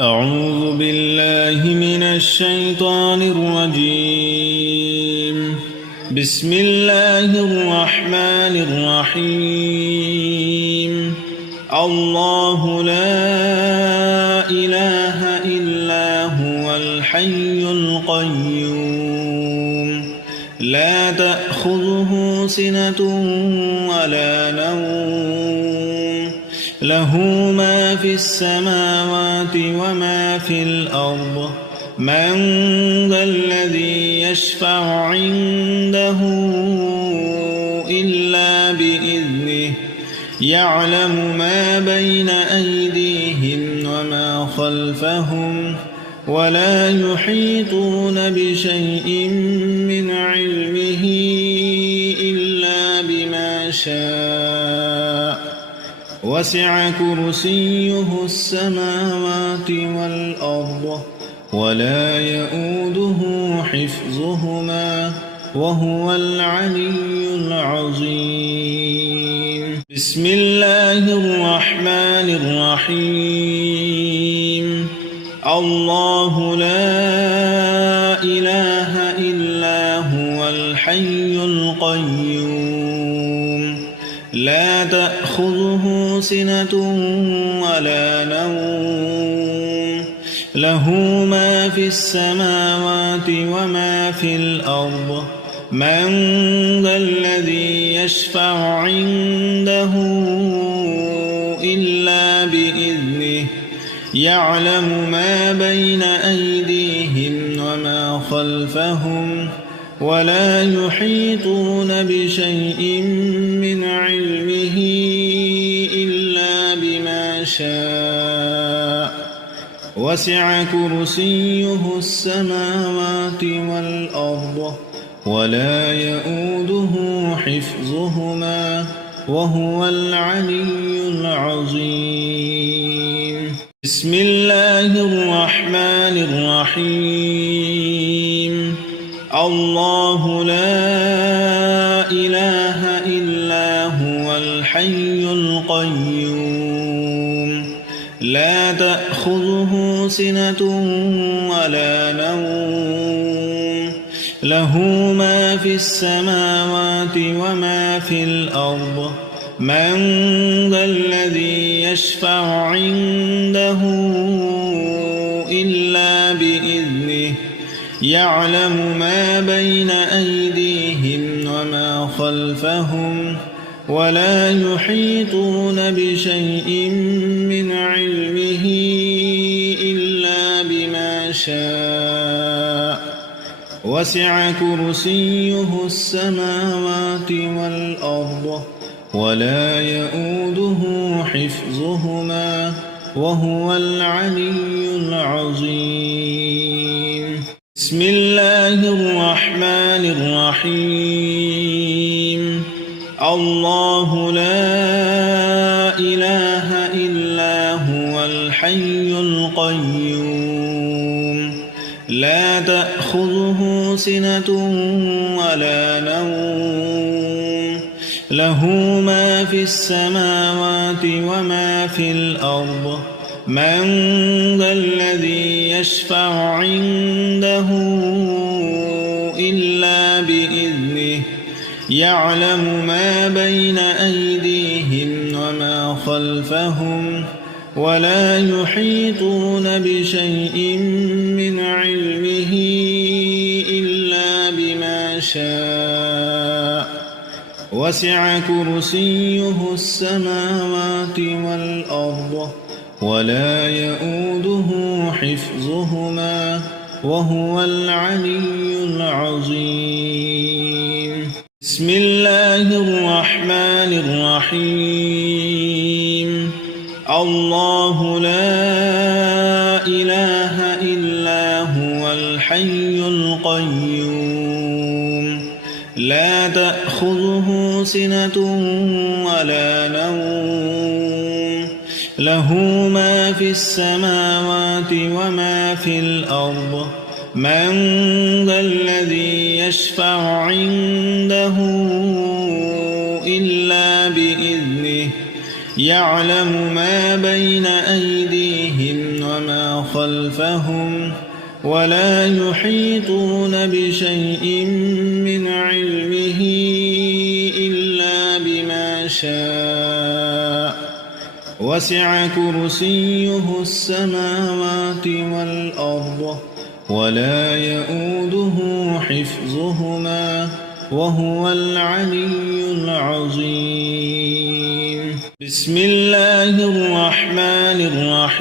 أعوذ بالله من الشيطان الرجيم. بسم الله الرحمن الرحيم. الله لا إله إلا هو الحي القيوم لا تأخذه سنة ولا نوم له ما في السماوات وما في الأرض من ذا الذي يشفع عنده إلا بإذنه يعلم ما بين أيديهم وما خلفهم ولا يحيطون بشيء من علمه إلا بما شاء وسع كرسيه السماوات والأرض ولا يؤوده حفظهما وهو العلي العظيم. بسم الله الرحمن الرحيم. الله لا إله إلا هو الحي القيوم لا تأخذه سنة ولا نوم له ما في السماوات وما في الأرض من ذا الذي يشفع عنده إلا بإذنه يعلم ما بين أيديهم وما خلفهم ولا يحيطون بشيء من علمه إلا بما شاء وسع كرسيه السماوات والأرض ولا يؤوده حفظهما وهو العلي العظيم. بسم الله الرحمن الرحيم. الله لا إله إلا هو الحي القيوم لا تأخذه سنة ولا نوم له ما في السماوات وما في الأرض من ذا الذي يشفع عنده إلا بإذنه يعلم ما بين أيديهم وما خلفهم ولا يحيطون بشيء من علمه إلا بما شاء وسع كرسيه السماوات والأرض ولا يؤوده حفظهما وهو العلي العظيم. بسم الله الرحمن الرحيم. الله لا إله إلا هو الحي القيوم لا تأخذه سنة ولا نوم له ما في السماوات وما في الأرض من ذا الذي يشفع عنده إلا بإذنه يعلم ما بين أيديهم وما خلفهم ولا يحيطون بشيء من علمه إلا بما شاء وسع كرسيه السماوات والأرض ولا يؤوده حفظهما وهو العلي العظيم. بسم الله الرحمن الرحيم. الله لا إله إلا هو الحي القيوم لا تأخذه سنة ولا نوم له ما في السماوات وما في الأرض من ذا الذي يشفع عنده إلا بإذنه يعلم ما بين أيديهم وما خلفهم ولا يحيطون بشيء من علمه إلا بما شاء وسع كرسيه السماوات والأرض ولا يؤوده حفظهما وهو العلي العظيم. بسم الله الرحمن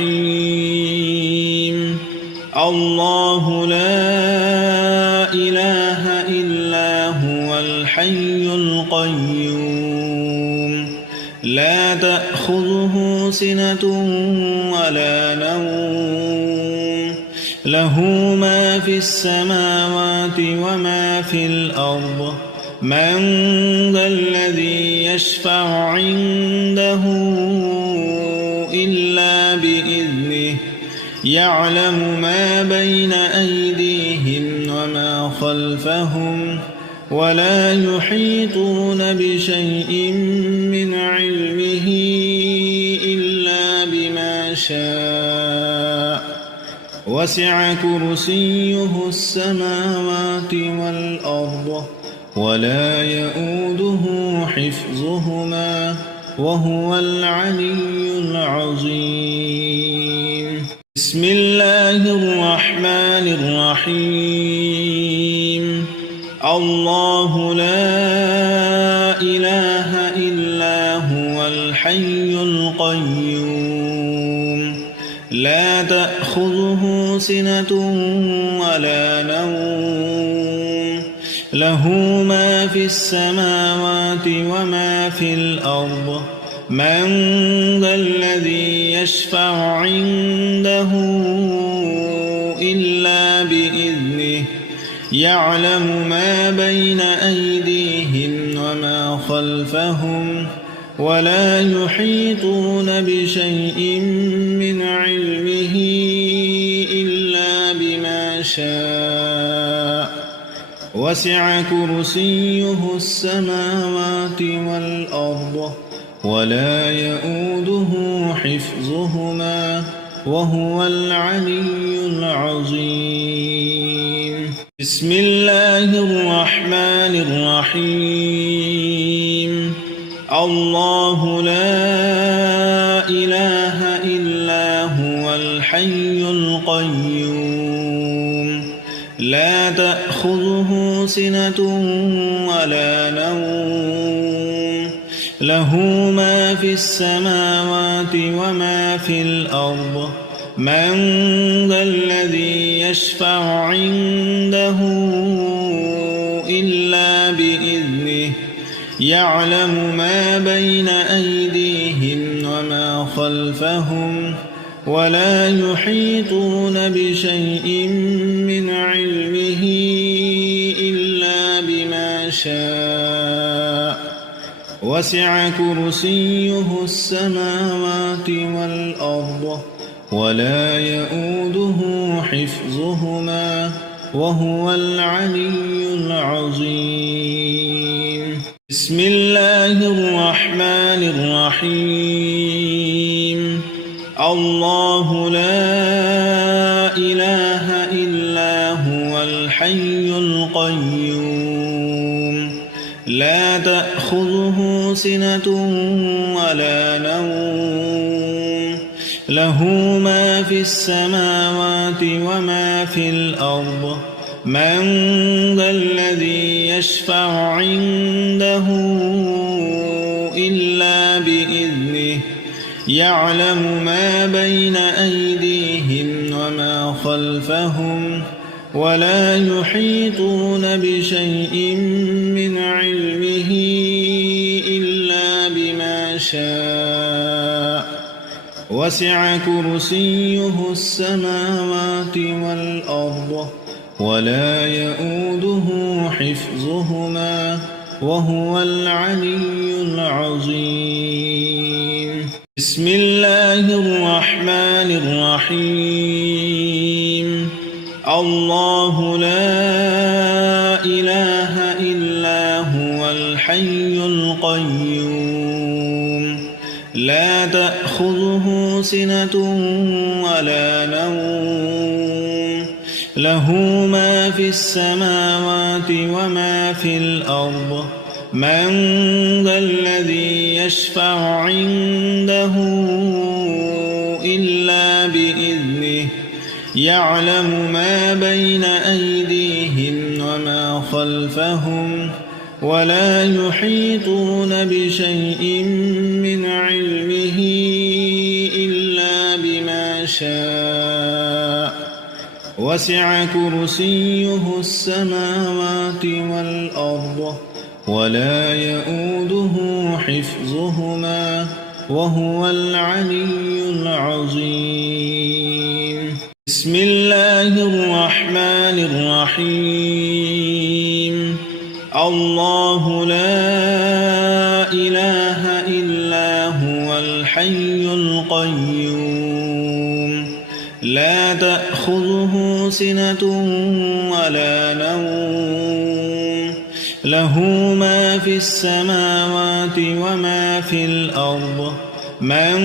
الرحيم. الله لا إله إلا هو الحي القيوم لا تأخذه سنة ولا نوم له ما في السماوات وما في الأرض من ذا الذي يشفع عنده إلا بإذنه يعلم ما بين أيديهم وما خلفهم ولا يحيطون بشيء من علمه إلا بما شاء وسع كرسيه السماوات والأرض ولا يؤوده حفظهما وهو العلي العظيم. بسم الله الرحمن الرحيم. الله لا إله إلا هو الحي القيوم لا تأخذه سنة ولا نوم له ما في السماوات وما في الأرض من ذا الذي يشفع عنده إلا بإذنه يعلم ما بين أيديهم وما خلفهم ولا يحيطون بشيء من علمه إلا بما شاء وسع كرسيه السماوات والأرض ولا يؤوده حفظهما وهو العلي العظيم. بسم الله الرحمن الرحيم. الله لا إله إلا هو الحي القيوم لا تأخذه سنة ولا نوم له ما في السماوات وما في الأرض من ذا الذي يشفع عنده إلا بإذنه يعلم ما بين أيديهم وما خلفهم ولا يحيطون بشيء من علمه إلا بما شاء وسع كرسيه السماوات والأرض ولا يؤوده حفظهما وهو العلي العظيم. بسم الله الرحمن الرحيم. الله لا إله إلا هو الحي القيوم لا تأخذه سنة ولا نوم له ما في السماوات وما في الأرض من ذا الذي يشفع عنده إلا بإذنه يعلم ما بين أيديهم وما خلفهم ولا يحيطون بشيء من علمه إلا بما شاء وسع كرسيه السماوات والأرض ولا يؤوده حفظهما وهو العلي العظيم. بسم الله الرحمن الرحيم. الله لا إله إلا هو الحي القيوم لا تأخذه سنة ولا نوم له ما في السماوات وما في الأرض من ذا الذي يشفع عنده إلا بإذنه يعلم ما بين أيديهم وما خلفهم ولا يحيطون بشيء من علمه إلا بما شاء وسع كرسيه السماوات والأرض ولا يؤوده حفظهما وهو العلي العظيم. بسم الله الرحمن الرحيم. الله لا إله إلا هو الحي القيوم لا تأخذه سنة ولا نوم له ما في السماوات وما في الأرض من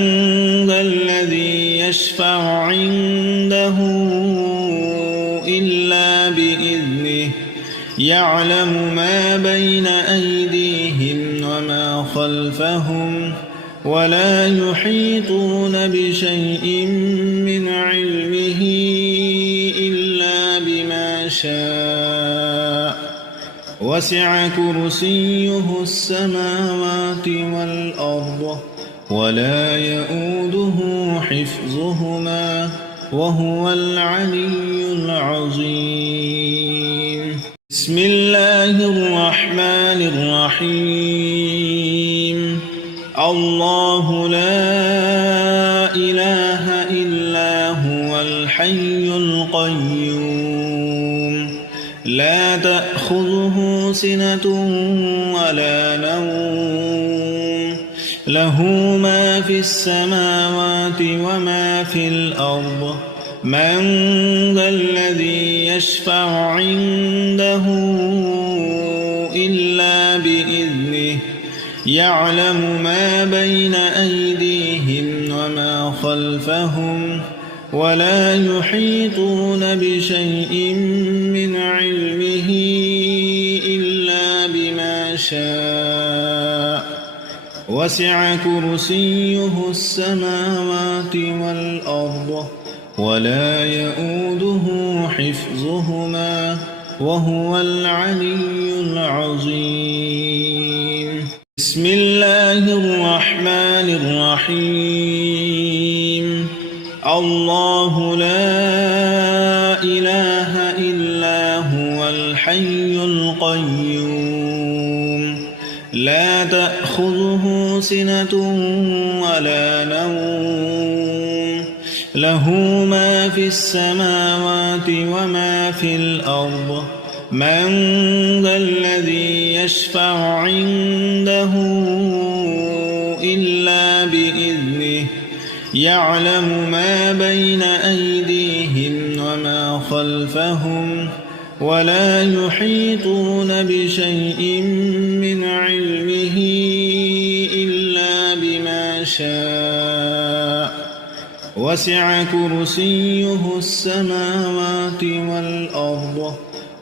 ذا الذي يشفع عنده إلا بإذنه يعلم ما بين أيديهم وما خلفهم ولا يحيطون بشيء من علمه إلا بما شاء وسع كرسيه السماوات والأرض ولا يؤوده حفظهما وهو العلي العظيم. بسم الله الرحمن الرحيم. الله لا إله إلا هو الحي القيوم لا تأخذه سنة ولا نوم له ما في السماوات وما في الأرض من ذا الذي يشفع عنده إلا بإذنه يعلم ما بين أيديهم وما خلفهم ولا يحيطون بشيء من علمه إلا بما شاء وسع كرسيه السماوات والأرض ولا يؤوده حفظهما وهو العلي العظيم. بسم الله الرحمن الرحيم. الله لا إله إلا هو الحي القيوم لا تأخذه سنة ولا نوم له ما في السماوات وما في الأرض من ذا الذي يشفع عنده إلا بإذنه يعلم ما بين أيديهم وما خلفهم ولا يحيطون بشيء من علمه إلا بما شاء وسع كرسيه السماوات والأرض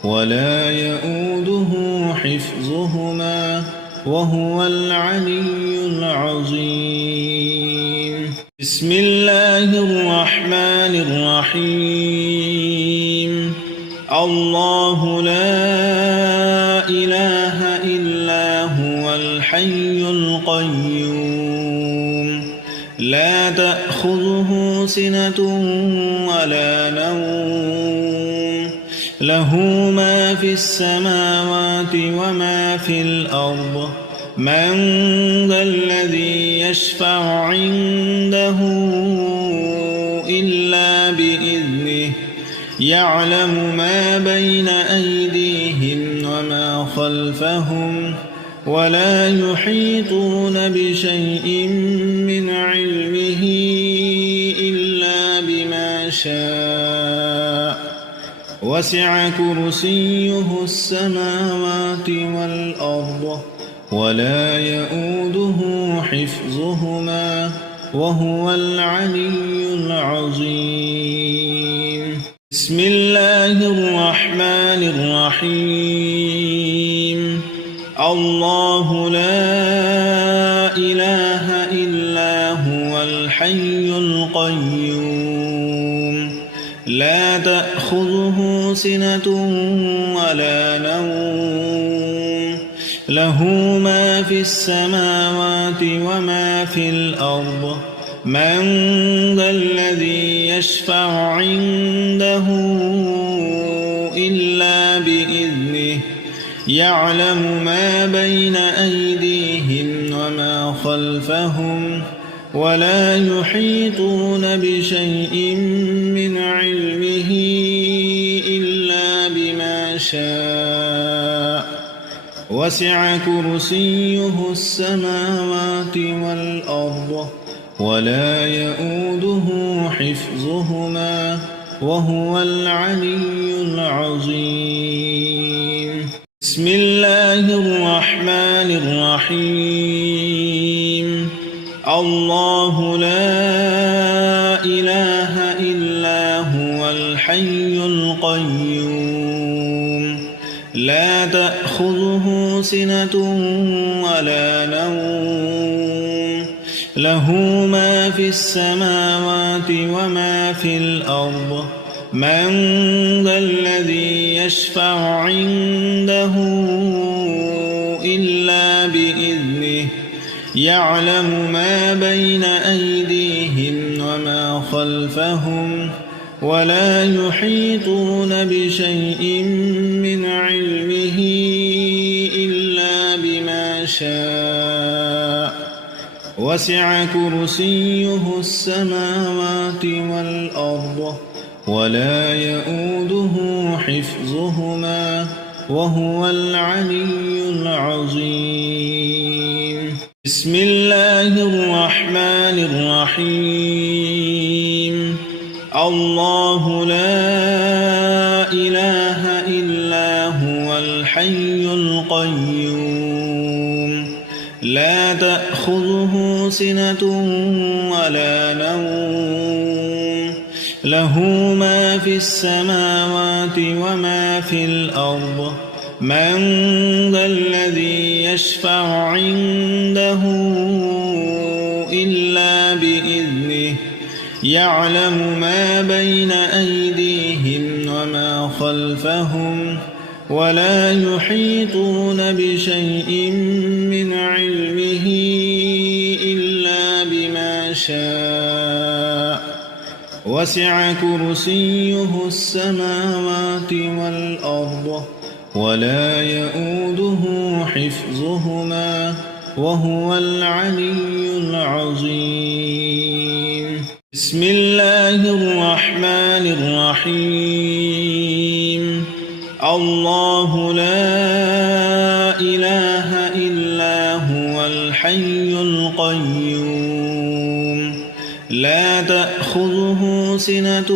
ولا يؤوده حفظهما وهو العلي العظيم. بسم الله الرحمن الرحيم. الله لا إله إلا هو الحي القيوم لا تأخذه سنة ولا نوم له ما في السماوات وما في الأرض من ذا الذي يشفع عنده إلا بإذنه يعلم ما بين أيديهم وما خلفهم ولا يحيطون بشيء من علمه إلا بما شاء وسع كرسيه السماوات والأرض ولا يؤوده حفظهما وهو العلي العظيم. بسم الله الرحمن الرحيم الله لا إله إلا هو الحي القيوم لا تأخذه سنة ولا نوم له ما في السماوات وما في الأرض من ذا الذي يشفع عنده إلا بإذنه يعلم ما بين أيديهم وما خلفهم ولا يحيطون بشيء من علمه إلا بما شاء وسع كرسيه السماوات والأرض ولا يؤوده حفظهما وهو العلي العظيم بسم الله الرحمن الرحيم الله لا إله إلا هو الحي القيوم لا تأخذه سنة ولا نوم له ما في السماوات وما في الأرض من ذا الذي يشفع عنده إلا بإذنه يعلم ما بين أيديهم وما خلفهم ولا يحيطون بشيء من علمه إلا بما شاء وسع كرسيه السماوات والأرض ولا يؤوده حفظهما وهو العلي العظيم بسم الله الرحمن الرحيم الله لا إله إلا هو الحي القيوم لا تأخذه سنة ولا نوم له ما في السماوات وما في الأرض من ذا الذي يشفع عنده إلا بإذنه يعلم ما بين أيديهم وما خلفهم ولا يحيطون بشيء من علمه إلا بما شاء وسع كرسيه السماوات والأرض ولا يؤوده حفظهما وهو العلي العظيم بسم الله الرحمن الرحيم الله لا إله إلا هو الحي القيوم لا تأخذه سنة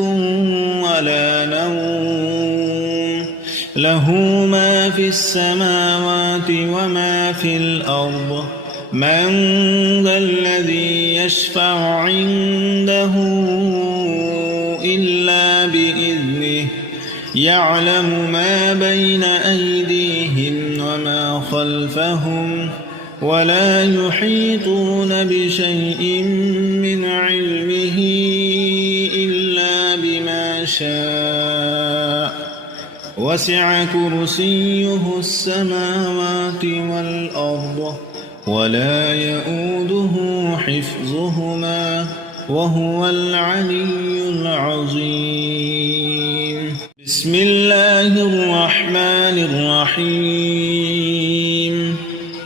ولا نوم له ما في السماوات وما في الأرض من ذا الذي يشفع عنده إلا بإذنه يعلم ما بين أيديهم وما خلفهم ولا يحيطون بشيء من علمه إلا بما شاء وسع كرسيه السماوات والأرض ولا يؤوده حفظهما وهو العلي العظيم بسم الله الرحمن الرحيم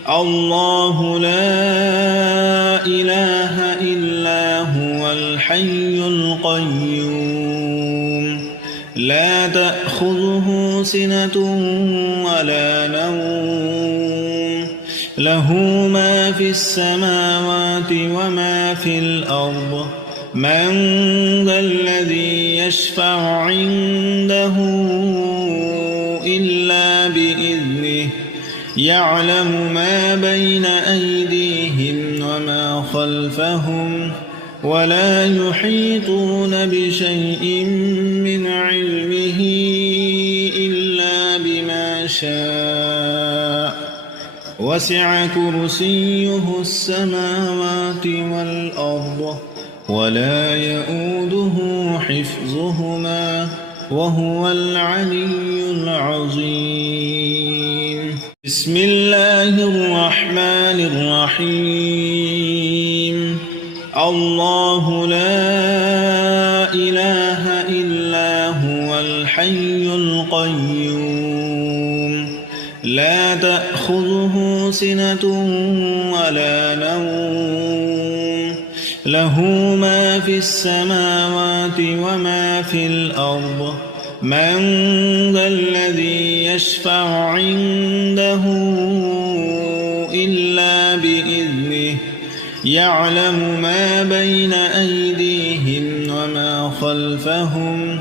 الله لا إله إلا هو الحي القيوم لا تأخذه سنة ولا نوم له ما في السماوات وما في الأرض من ذا الذي يشفع عنده إلا بإذنه يعلم ما بين أيديهم وما خلفهم ولا يحيطون بشيء من علمه وسع كرسيه السماوات والأرض ولا يؤوده حفظهما وهو العلي العظيم بسم الله الرحمن الرحيم الله لا إله إلا هو الحي القيوم لا تأخذه سنة ولا نوم له ما في السماوات وما في الأرض من ذا الذي يشفع عنده إلا بإذنه يعلم ما بين أيديهم وما خلفهم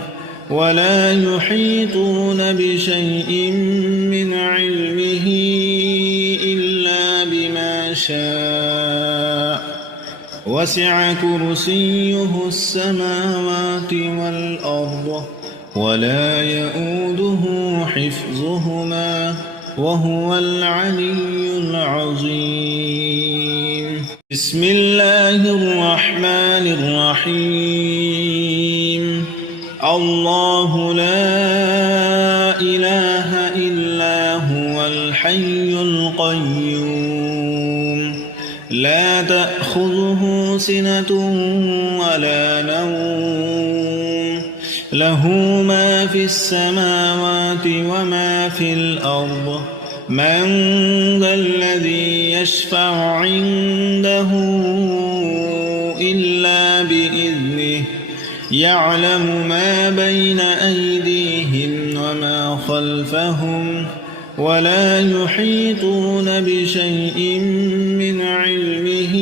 ولا يحيطون بشيء من علمه إلا بما شاء وسع كرسيه السماوات والأرض ولا يؤوده حفظهما وهو العلي العظيم بسم الله الرحمن الرحيم الله لا إله إلا هو الحي القيوم لا تأخذه سنة ولا نوم له ما في السماوات وما في الأرض من ذا الذي يشفع عنده إلا بإذنه يعلم ما بين أيديهم وما خلفهم ولا يحيطون بشيء من علمه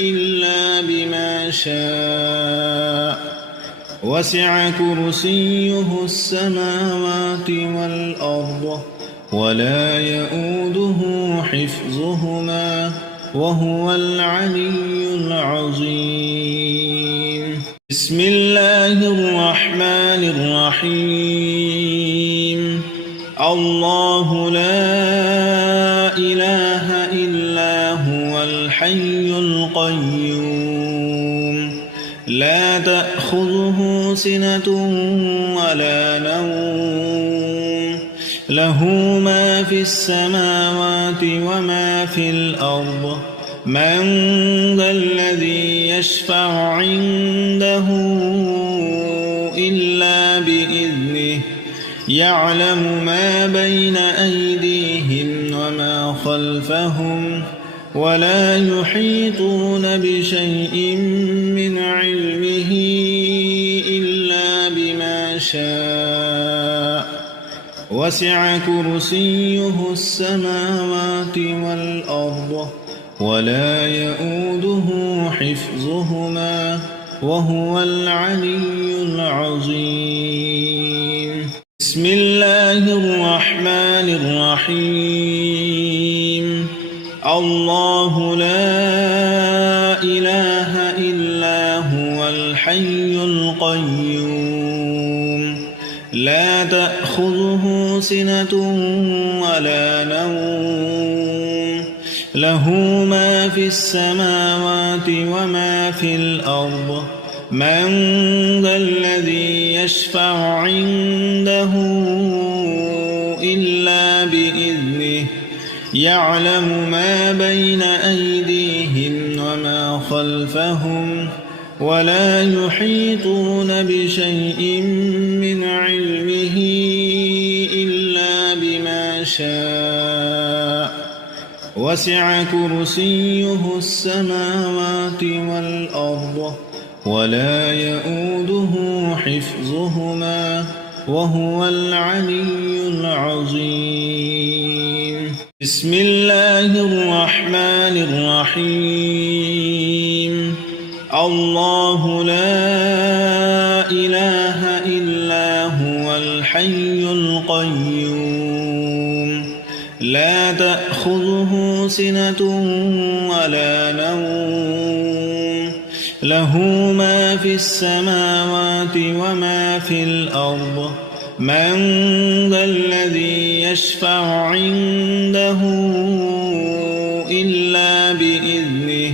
إلا بما شاء وسع كرسيه السماوات والأرض ولا يؤوده حفظهما وهو العلي العظيم بسم الله الرحمن الرحيم الله لا إله إلا هو الحي القيوم لا تأخذه سنة ولا نوم له ما في السماوات وما في الأرض من ذا الذي يشفع عنده إلا بإذنه يعلم ما بين أيديهم وما خلفهم ولا يحيطون بشيء من علمه إلا بما شاء وسع كرسيه السماوات والأرض ولا يؤوده حفظهما وهو العلي العظيم بسم الله الرحمن الرحيم الله لا إله إلا هو الحي القيوم لا تأخذه سنة ولا نوم له ما في السماوات وما في الأرض من ذا الذي يشفع عنده إلا بإذنه يعلم ما بين أيديهم وما خلفهم ولا يحيطون بشيء من علمه إلا بما شاء وسع كرسيه السماوات والأرض ولا يؤوده حفظهما وهو العلي العظيم بسم الله الرحمن الرحيم الله لا إله إلا هو الحي القيوم لا تأخذه سنة ولا نوم له ما في السماوات وما في الأرض من ذا الذي يشفع عنده إلا بإذنه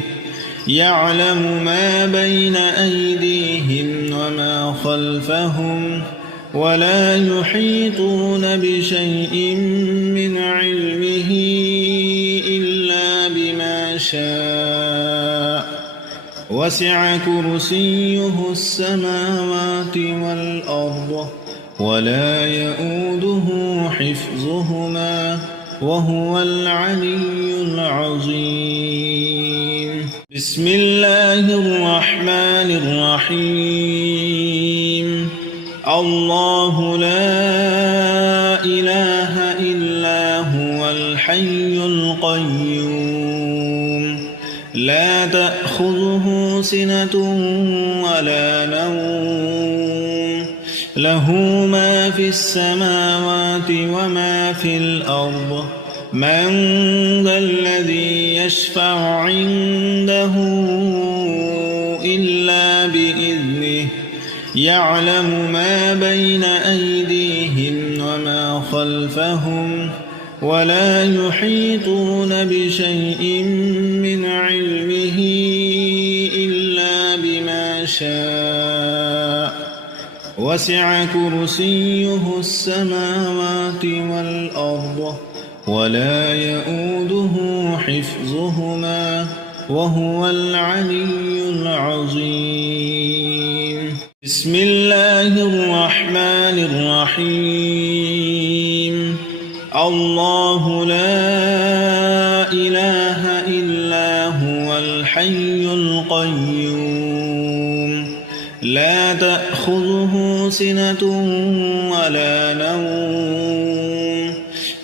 يعلم ما بين أيديهم وما خلفهم ولا يحيطون بشيء من علمه إلا بما شاء وسع كرسيه السماوات والأرض ولا يؤوده حفظهما وهو العلي العظيم. بسم الله الرحمن الرحيم. الله لا إله إلا هو الحي القيوم لا تأخذه سنة ولا نوم له ما في السماوات وما في الأرض من ذا الذي يشفع عنده إلا بإذنه يعلم ما بين أيديهم وما خلفهم ولا يحيطون بشيء من علمه إلا بما شاء وسع كرسيه السماوات والأرض ولا يؤوده حفظهما وهو العلي العظيم. بسم الله الرحمن الرحيم. الله لا إله إلا هو الحي القيوم لا تأخذه سنة ولا نوم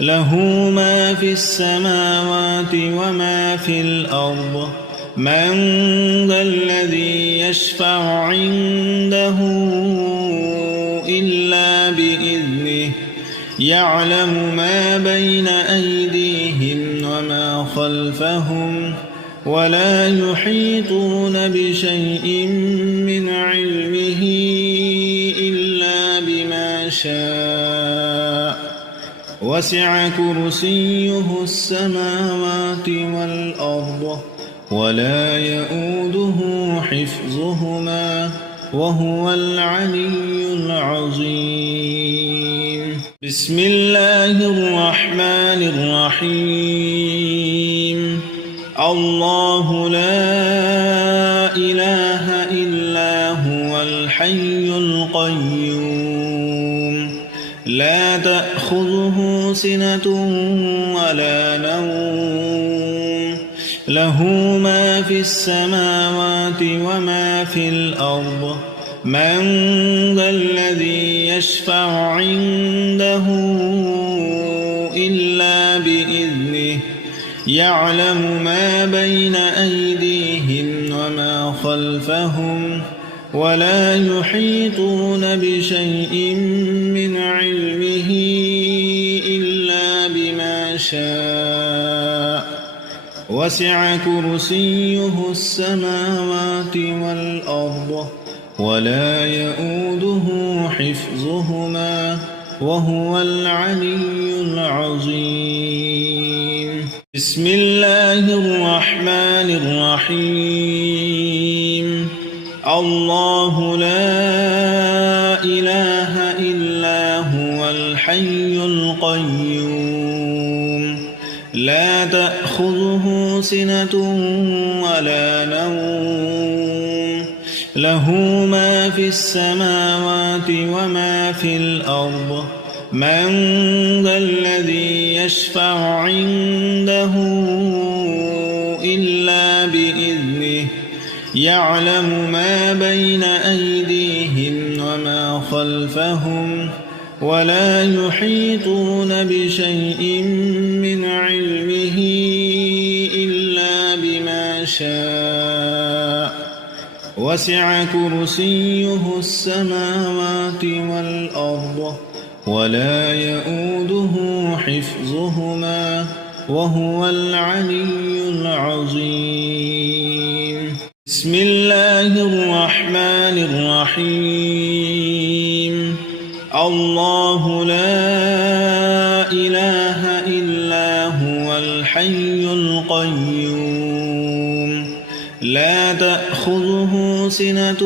له ما في السماوات وما في الأرض من ذا الذي يشفع عنده إلا بإذنه يعلم ما بين أيديهم وما خلفهم ولا يحيطون بشيء من علمه إلا بما شاء وسع كرسيه السماوات والأرض ولا يؤوده حفظهما وهو العلي العظيم. بسم الله الرحمن الرحيم. الله لا إله إلا هو الحي القيوم لا تأخذه سنة ولا نوم له ما في السماوات وما في الأرض من ذا الذي يشفع عنده إلا بإذنه يعلم ما بين أيديهم وما خلفهم ولا يحيطون بشيء من علمه إلا بما شاء وسع كرسيه السماوات والأرض ولا يؤوده حفظهما وهو العلي العظيم. بسم الله الرحمن الرحيم. الله لا إله إلا هو الحي القيوم لا تأخذه سنة ولا نوم له ما في السماوات وما في الأرض من ذا الذي يشفع عنده إلا بإذنه يعلم ما بين أيديهم وما خلفهم ولا يحيطون بشيء من علمه إلا بما شاء وسع كرسيه السماوات والأرض ولا يؤوده حفظهما وهو العلي العظيم. بسم الله الرحمن الرحيم. الله لا إله إلا هو الحي القيوم لا تأخذه سنة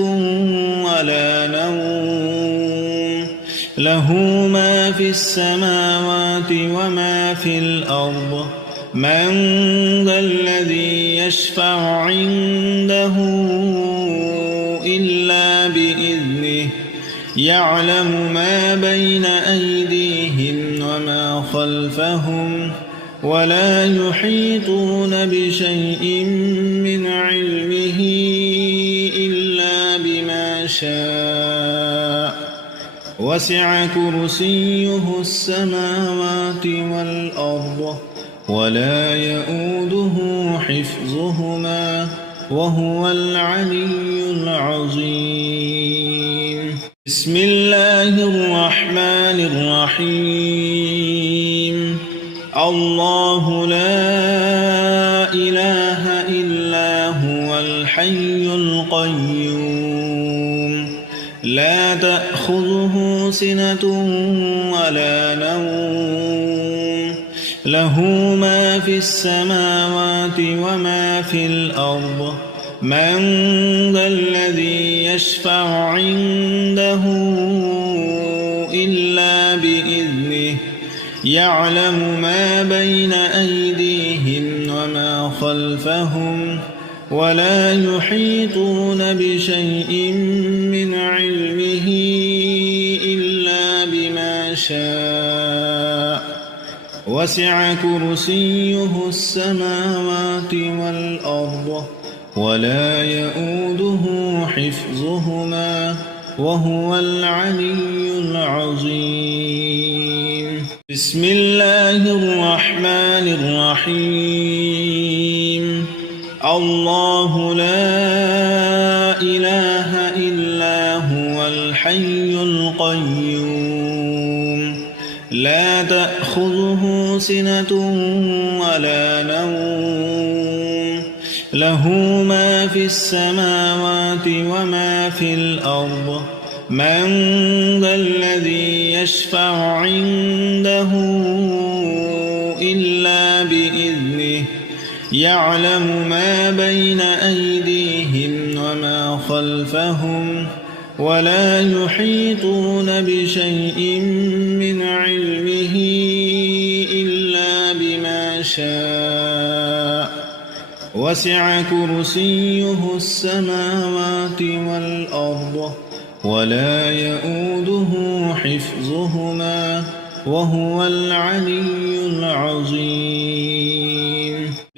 ولا نوم له ما في السماوات وما في الأرض من ذا الذي يشفع عنده إلا بإذنه يعلم ما بين أيديهم وما خلفهم ولا يحيطون بشيء من علمه إلا بما شاء وسع كرسيه السماوات والأرض ولا يؤوده حفظهما وهو العلي العظيم بسم الله الرحمن الرحيم الله لا إله إلا هو الحي القيوم لا تأخذه سنة ولا نوم له ما في السماوات وما في الأرض من ذا الذي يشفع عنده إلا بإذنه يعلم ما بين أيديهم وما خلفهم ولا يحيطون بشيء من علمه إلا بما شاء وسع كرسيه السماوات والأرض ولا يؤوده حفظهما وهو العلي العظيم بسم الله الرحمن الرحيم الله لا إله إلا هو الحي القيوم لا تأخذه سنة ولا نوم له ما في السماوات وما في الأرض من ذا الذي يشفع عنده إلا بإذنه يعلم ما بين أيديهم وما خلفهم ولا يحيطون بشيء من علمه إلا بما شاء وسع كرسيه السماوات والأرض ولا يؤوده حفظهما وهو العلي العظيم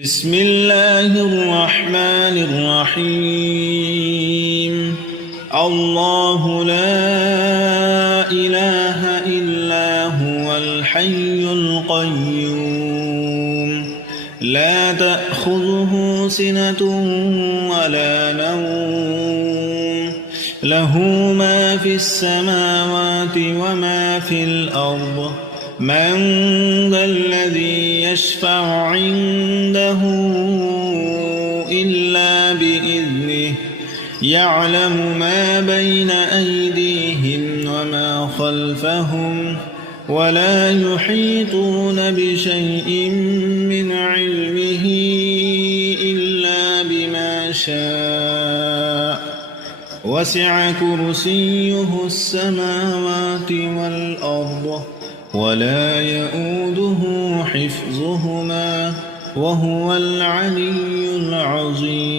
بسم الله الرحمن الرحيم الله لا إله إلا هو الحي القيوم لا تأخذه سنة ولا نوم له ما في السماوات وما في الأرض من ذا الذي يشفع عنده إلا بإذنه يعلم ما بين أيديهم وما خلفهم ولا يحيطون بشيء من علمه إلا بما شاء وسع كرسيه السماوات والأرض ولا يؤوده حفظهما وهو العلي العظيم